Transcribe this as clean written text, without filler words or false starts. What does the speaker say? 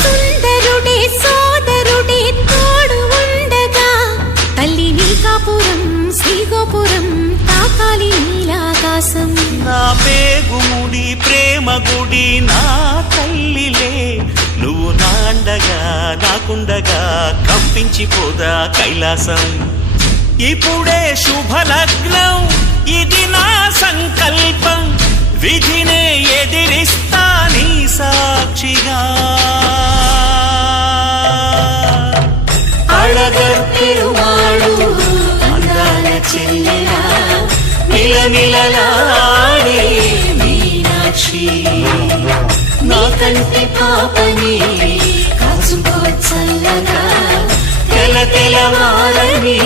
సుందరుడే సోదరుడే తోడు ఉండగా తల్లి నీకాపురం శ్రీగోపురం తాకాలి నీలాకాశం. నా పేగుముడి ప్రేమ గుడి నా తల్లిలే, నువ్వు నాండగా నాకుండగా కంపించిపోదా కైలాసం. ఇప్పుడే శుభలగ్నం ఇది నా సంకల్పం, విధినే ఎదిరిస్తా నీ సాక్షిగా. అళగర్ పెరుమాళు అందాల చెల్లెలా నిలనిలలాడే మీనాక్షి, నీ కంటి పాపని కాచుకో చల్లగా తెల తెలవారని